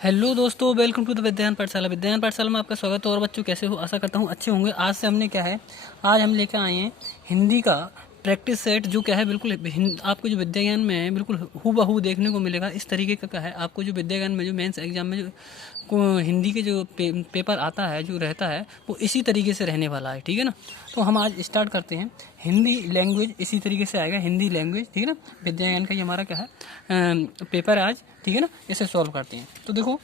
Hello दोस्तों, welcome to the विज्ञान पाठशाला। विज्ञान पाठशाला में आपका स्वागत है। और बच्चों कैसे हो? आशा करता हूँ अच्छे होंगे। आज से हमने क्या है, आज हम लेकर आए हैं हिंदी का प्रैक्टिस सेट, जो क्या है बिल्कुल आपको जो विद्या ज्ञान में है बिल्कुल हूबहू देखने को मिलेगा। इस तरीके का क्या है, आपको जो विद्या ज्ञान में जो मेंस एग्जाम में जो हिंदी के जो पेपर आता है, जो रहता है, वो इसी तरीके से रहने वाला है। ठीक है ना। तो हम आज स्टार्ट करते हैं। हिंदी लैंग्वेज इसी तरीके से आएगा, हिंदी लैंग्वेज। ठीक है ना। विद्या ज्ञान का ये हमारा क्या है पेपर आज। ठीक है ना। इसे सॉल्व करते हैं। तो देखो,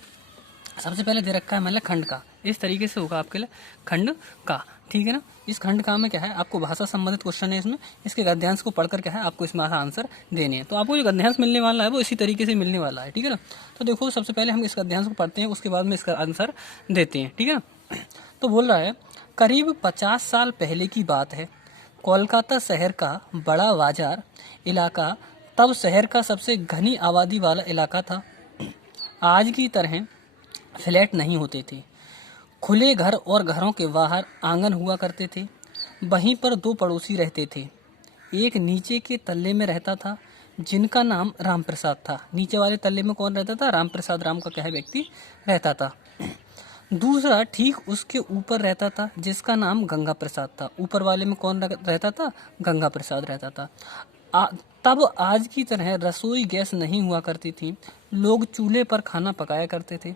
सबसे पहले दे रखा है मतलब खंड का। इस तरीके से होगा आपके लिए खंड का। ठीक है ना। इस खंड का में क्या है, आपको भाषा संबंधित क्वेश्चन है इसमें। इसके गद्यांश को पढ़कर क्या है, आपको इसमें आंसर देने हैं। तो आपको जो गद्यांश मिलने वाला है वो इसी तरीके से मिलने वाला है। ठीक है ना। तो देखो, सबसे पहले हम इस गद्यांश को पढ़ते हैं, उसके बाद में इसका आंसर देते हैं। ठीक है ना। तो बोल रहा है, करीब 50 साल पहले की बात है। कोलकाता शहर का बड़ा बाजार इलाका तब शहर का सबसे घनी आबादी वाला इलाका था। आज की तरह फ्लैट नहीं होते थे। खुले घर और घरों के बाहर आंगन हुआ करते थे। वहीं पर दो पड़ोसी रहते थे। एक नीचे के तल्ले में रहता था, जिनका नाम राम प्रसाद था। नीचे वाले तल्ले में कौन रहता था? राम प्रसाद, राम का क्या है व्यक्ति रहता था। दूसरा ठीक उसके ऊपर रहता था, जिसका नाम गंगा प्रसाद था। ऊपर वाले में कौन रहता था? गंगा प्रसाद रहता था। तब आज की तरह रसोई गैस नहीं हुआ करती थी। लोग चूल्हे पर खाना पकाया करते थे।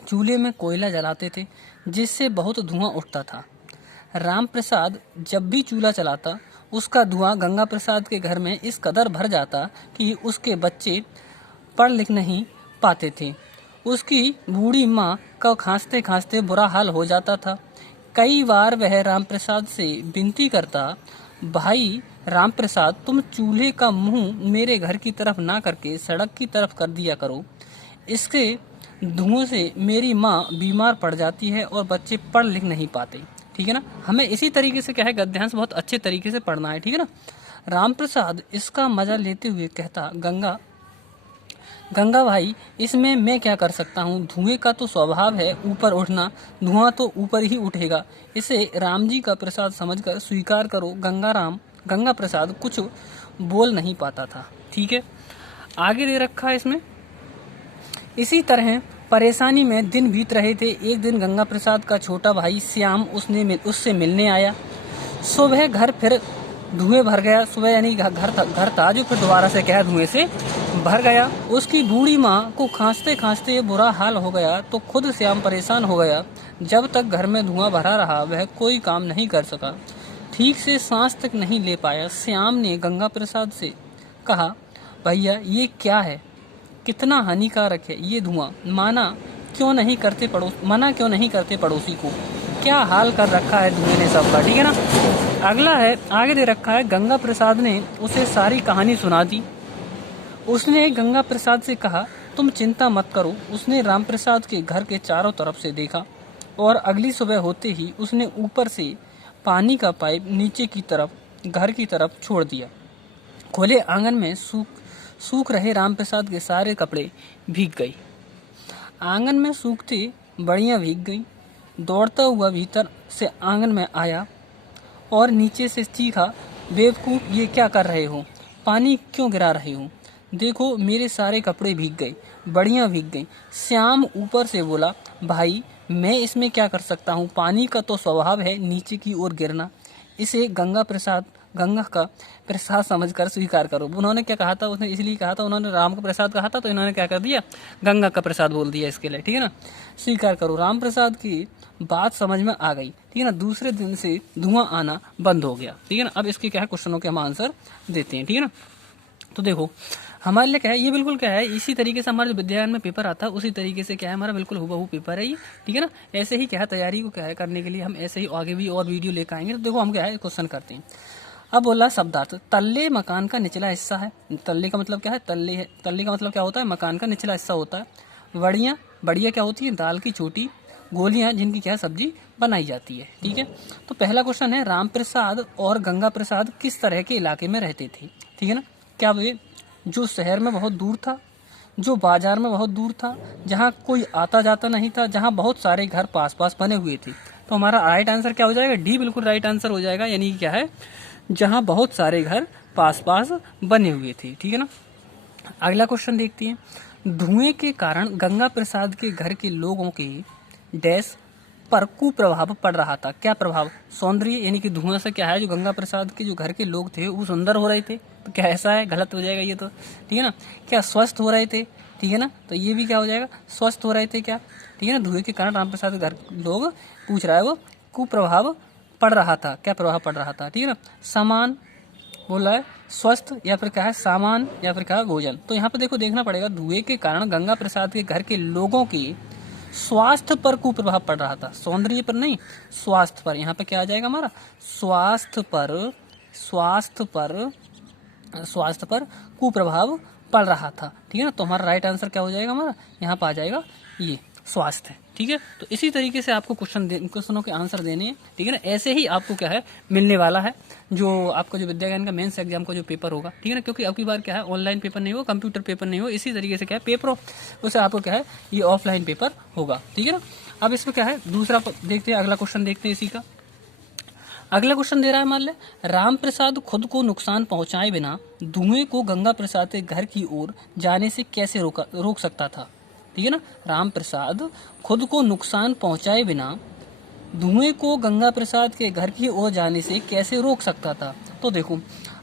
चूल्हे में कोयला जलाते थे, जिससे बहुत धुआं उठता था। राम प्रसाद जब भी चूल्हा चलाता, उसका धुआं गंगा प्रसाद के घर में इस कदर भर जाता कि उसके बच्चे पढ़ लिख नहीं पाते थे। उसकी बूढ़ी माँ का खांसते खांसते बुरा हाल हो जाता था। कई बार वह राम प्रसाद से विनती करता, भाई राम प्रसाद, तुम चूल्हे का मुंह मेरे घर की तरफ ना करके सड़क की तरफ कर दिया करो। इसके धुआं से मेरी माँ बीमार पड़ जाती है और बच्चे पढ़ लिख नहीं पाते। ठीक है ना। हमें इसी तरीके से क्या है, गद्यांश बहुत अच्छे तरीके से पढ़ना है। ठीक है ना। राम प्रसाद इसका मजा लेते हुए कहता, गंगा गंगा भाई, इसमें मैं क्या कर सकता हूँ? धुएं का तो स्वभाव है ऊपर उठना, धुआं तो ऊपर ही उठेगा। इसे राम जी का प्रसाद समझकर स्वीकार करो। गंगा प्रसाद कुछ बोल नहीं पाता था। ठीक है। आगे दे रखा है इसमें, इसी तरह परेशानी में दिन बीत रहे थे। एक दिन गंगा प्रसाद का छोटा भाई श्याम उससे मिलने आया। सुबह घर फिर धुएं भर गया। सुबह यानी घर था जो फिर दोबारा से क्या धुएं से भर गया। उसकी बूढ़ी माँ को खांसते खांसते बुरा हाल हो गया, तो खुद श्याम परेशान हो गया। जब तक घर में धुआं भरा रहा, वह कोई काम नहीं कर सका, ठीक से सांस तक नहीं ले पाया। श्याम ने गंगा प्रसाद से कहा, भैया ये क्या है? कितना हानिकारक है ये धुआं। मना क्यों नहीं करते पड़ोसी को? क्या हाल कर रखा है धुएं ने सबका। ठीक है ना। अगला है, आगे दे रखा है, गंगा प्रसाद ने उसे सारी कहानी सुना दी। उसने गंगा प्रसाद से कहा, तुम चिंता मत करो। उसने राम प्रसाद के घर के चारों तरफ से देखा और अगली सुबह होते ही उसने ऊपर से पानी का पाइप नीचे की तरफ घर की तरफ छोड़ दिया। खुले आंगन में सूख रहे राम प्रसाद के सारे कपड़े भीग गए। आंगन में सूखते बड़ियां भीग गई। दौड़ता हुआ भीतर से आंगन में आया और नीचे से चीखा, बेवकूफ, ये क्या कर रहे हो? पानी क्यों गिरा रहे हो? देखो मेरे सारे कपड़े भीग गए, बड़ियां भीग गई। श्याम ऊपर से बोला, भाई मैं इसमें क्या कर सकता हूँ? पानी का तो स्वभाव है नीचे की ओर गिरना। इसे गंगा का प्रसाद समझकर स्वीकार करो। उन्होंने क्या कहा था? उसने इसलिए कहा था, उन्होंने राम का प्रसाद कहा था, तो इन्होंने क्या कर दिया? गंगा का प्रसाद बोल दिया इसके लिए। ठीक है ना। स्वीकार करो। राम प्रसाद की बात समझ में आ गई। ठीक है ना। दूसरे दिन से धुआं आना बंद हो गया। ठीक है ना। अब इसके क्या है, क्वेश्चनों के हम आंसर देते हैं। ठीक है ना। तो देखो, हमारे लिए क्या है, ये बिल्कुल क्या है, इसी तरीके से हमारा जो विद्यालय में पेपर आता है उसी तरीके से क्या है, हमारा बिल्कुल हुबहू पेपर है ये। ठीक है ना। ऐसे ही क्या है, तैयारी को क्या है करने के लिए हम ऐसे ही आगे भी और वीडियो लेकर आएंगे। तो देखो हम क्या है, क्वेश्चन करते हैं। अब बोला शब्दार्थ, तल्ले मकान का निचला हिस्सा है। तल्ले का मतलब क्या है? तल्ले का मतलब क्या होता है? मकान का निचला हिस्सा होता है। बढ़िया क्या होती है? दाल की छोटी गोलियां, जिनकी क्या सब्जी बनाई जाती है। ठीक है। तो पहला क्वेश्चन है, राम प्रसाद और गंगा प्रसाद किस तरह के इलाके में रहते थे? ठीक है ना। क्या वे जो शहर में बहुत दूर था, जो बाजार में बहुत दूर था, जहाँ कोई आता जाता नहीं था, जहाँ बहुत सारे घर पास पास बने हुए थे? तो हमारा राइट आंसर क्या हो जाएगा? डी बिल्कुल राइट आंसर हो जाएगा। यानी क्या है, जहाँ बहुत सारे घर पास पास बने हुए थे। ठीक है ना। अगला क्वेश्चन देखते हैं। धुएं के कारण गंगा प्रसाद के घर के लोगों के डैश पर कुप्रभाव पड़ रहा था। क्या प्रभाव? सौंदर्य, यानी कि धुआं से क्या है, जो गंगा प्रसाद के जो घर के लोग थे वो सुंदर हो रहे थे। तो क्या ऐसा है? गलत हो जाएगा ये तो, ठीक है ना। क्या स्वस्थ हो रहे थे? ठीक है ना, तो ये भी क्या हो जाएगा, स्वस्थ हो रहे थे क्या, ठीक है ना। धुएं के कारण राम प्रसाद के घर लोग पूछ रहा है वो कुप्रभाव पड़ रहा था। क्या प्रभाव पड़ रहा था, ठीक है ना। समान बोला है, स्वस्थ, या फिर क्या है सामान, या फिर क्या है भोजन। तो यहाँ पे देखो देखना पड़ेगा, धुएं के कारण गंगा प्रसाद के घर के लोगों के स्वास्थ्य पर कुप्रभाव पड़ रहा था, सौंदर्य पर नहीं, स्वास्थ्य पर। यहाँ पे क्या आ जाएगा हमारा, स्वास्थ्य पर कुप्रभाव पड़ रहा था, ठीक है ना। तो हमारा राइट आंसर क्या हो जाएगा हमारा, यहाँ पे आ जाएगा ये स्वास्थ्य, ठीक है। तो इसी तरीके से आपको क्वेश्चनों के आंसर देने हैं, ठीक है ना। ऐसे ही आपको क्या है मिलने वाला है जो आपका जो विद्या ज्ञान का मेंस एग्जाम का जो पेपर होगा, ठीक है ना। क्योंकि अब की बार क्या है, ऑनलाइन पेपर नहीं हो, कंप्यूटर पेपर नहीं हो, इसी तरीके से क्या है पेपर उससे आपको क्या है ये ऑफलाइन पेपर होगा, ठीक है ना। अब इसमें क्या है दूसरा देखते हैं, अगला क्वेश्चन देखते हैं इसी का। अगला क्वेश्चन दे रहा है, मान ले राम प्रसाद खुद को नुकसान पहुंचाए बिना धुएं को गंगा प्रसाद के घर की ओर जाने से कैसे रोक सकता था, ठीक है ना। राम प्रसाद खुद को नुकसान पहुंचाए बिना धुएं को गंगा प्रसाद के घर की ओर जाने से कैसे रोक सकता था। तो देखो,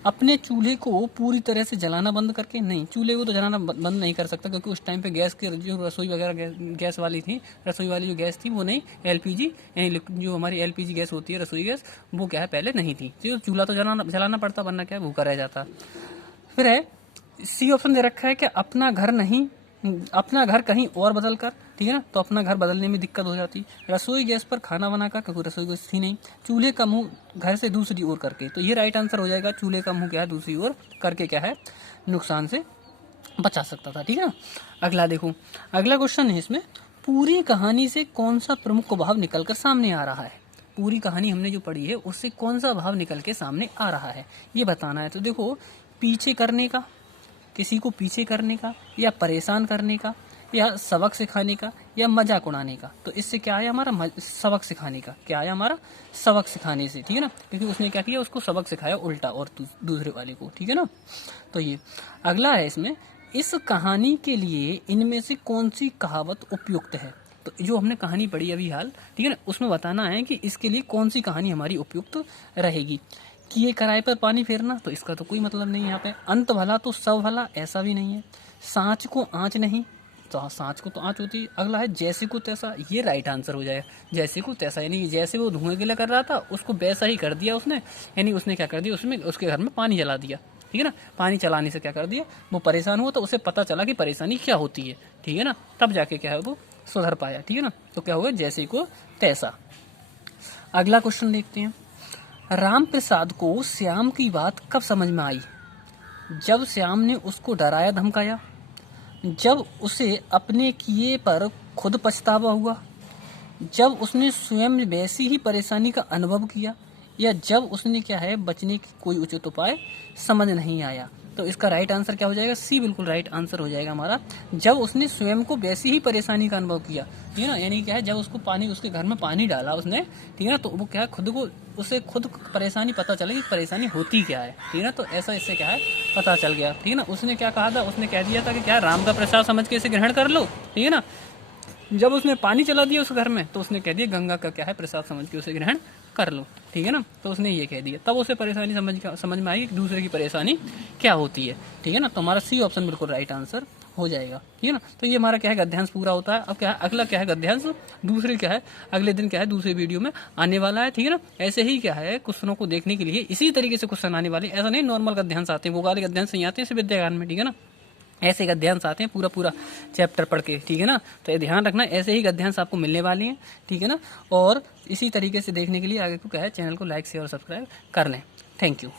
अपने चूल्हे को पूरी तरह से जलाना बंद करके नहीं, चूल्हे को तो जलाना बंद नहीं कर सकता, क्योंकि उस टाइम पे गैस की जो रसोई वगैरह गैस वाली थी, रसोई वाली जो गैस थी वो नहीं, एलपीजी यानी जो हमारी एलपीजी गैस होती है रसोई गैस, वो क्या है पहले नहीं थी। तो चूल्हा तो जलाना पड़ता, वरना क्या भूखा रह जाता। फिर है सी ऑप्शन दे रखा है कि अपना घर कहीं और बदल कर, ठीक है ना। तो अपना घर बदलने में दिक्कत हो जाती, रसोई गैस पर खाना बनाकर, क्योंकि रसोई गैस थी नहीं, चूल्हे का मुंह घर से दूसरी ओर करके। तो ये राइट आंसर हो जाएगा, चूल्हे का मुंह क्या है दूसरी ओर करके क्या है नुकसान से बचा सकता था, ठीक है ना। अगला देखो, अगला क्वेश्चन है इसमें, पूरी कहानी से कौन सा प्रमुख भाव निकल कर सामने आ रहा है। पूरी कहानी हमने जो पढ़ी है उससे कौन सा भाव निकल के सामने आ रहा है ये बताना है। तो देखो, पीछे करने का, किसी को पीछे करने का, या परेशान करने का, या सबक सिखाने का, या मजाक उड़ाने का। तो इससे क्या आया हमारा सबक सिखाने का। क्या आया हमारा सबक सिखाने से, ठीक है ना, क्योंकि उसने क्या किया, उसको सबक सिखाया उल्टा और दूसरे वाले को, ठीक है ना। तो ये अगला है इसमें, इस कहानी के लिए इनमें से कौन सी कहावत उपयुक्त है। तो जो हमने कहानी पढ़ी अभी हाल, ठीक है ना, उसमें बताना है कि इसके लिए कौन सी कहानी हमारी उपयुक्त रहेगी। किए कराए पर पानी फेरना, तो इसका तो कोई मतलब नहीं है यहाँ पे। अंत भला तो सब भला, ऐसा भी नहीं है। सांच को आँच नहीं, तो सांच को तो आँच होती है। अगला है जैसे को तैसा, ये राइट आंसर हो जाएगा। जैसे को तैसा यानी जैसे वो धुएं गिला कर रहा था उसको वैसा ही कर दिया उसने, यानी उसने क्या कर दिया, उसमें उसके घर में पानी जला दिया, ठीक है ना। पानी चलाने से क्या कर दिया, वो परेशान हुआ तो उसे पता चला कि परेशानी क्या होती है, ठीक है ना, तब जाके क्या है वो सुधर पाया, ठीक है ना। तो क्या हुआ, जैसे को तैसा। अगला क्वेश्चन देखते हैं, राम प्रसाद को श्याम की बात कब समझ में आई। जब श्याम ने उसको डराया धमकाया, जब उसे अपने किए पर खुद पछतावा हुआ, जब उसने स्वयं वैसी ही परेशानी का अनुभव किया, या जब उसने क्या है बचने की कोई उचित उपाय समझ नहीं आया। तो इसका राइट आंसर क्या हो जाएगा, सी बिल्कुल राइट आंसर हो जाएगा हमारा। जब उसने स्वयं को वैसी ही परेशानी का अनुभव किया, ठीक है ना, यानी क्या है जब उसको पानी, उसके घर में पानी डाला उसने, ठीक है ना, तो वो क्या है उसे खुद परेशानी पता चला कि परेशानी होती क्या है, ठीक है ना। तो ऐसा इससे क्या है पता चल गया, ठीक है ना। उसने क्या कहा था, उसने कह दिया था कि क्या राम का प्रसाद समझ के इसे ग्रहण कर लो, ठीक है ना। जब उसने पानी चला दिया उस घर में तो उसने कह दिया गंगा का क्या है प्रसाद समझ के उसे ग्रहण कर लो, ठीक है ना। तो उसने ये कह दिया, तब उसे परेशानी समझ में आई कि दूसरे की परेशानी क्या होती है, ठीक है ना। तो हमारा सी ऑप्शन बिल्कुल राइट आंसर हो जाएगा, ठीक है ना। तो ये हमारा क्या है गद्यांश पूरा होता है। अब क्या है अगला क्या है गद्यांश दूसरे क्या है अगले दिन क्या है दूसरे वीडियो में आने वाला है, ठीक है ना। ऐसे ही क्या है क्वेश्चनों को देखने के लिए इसी तरीके से क्वेश्चन आने वाले, ऐसा नहीं नॉर्मल गद्यांश आते हैं, वो वाले गद्यांश नहीं आते हैं विद्या ज्ञान में, ठीक है ना। ऐसे गद्यांश आते हैं पूरा चैप्टर पढ़ के, ठीक है ना। तो ये ध्यान रखना, ऐसे ही गद्यांश आपको मिलने वाले हैं, ठीक है ना। और इसी तरीके से देखने के लिए आगे को क्या है चैनल को लाइक शेयर और सब्सक्राइब कर लें। Thank you.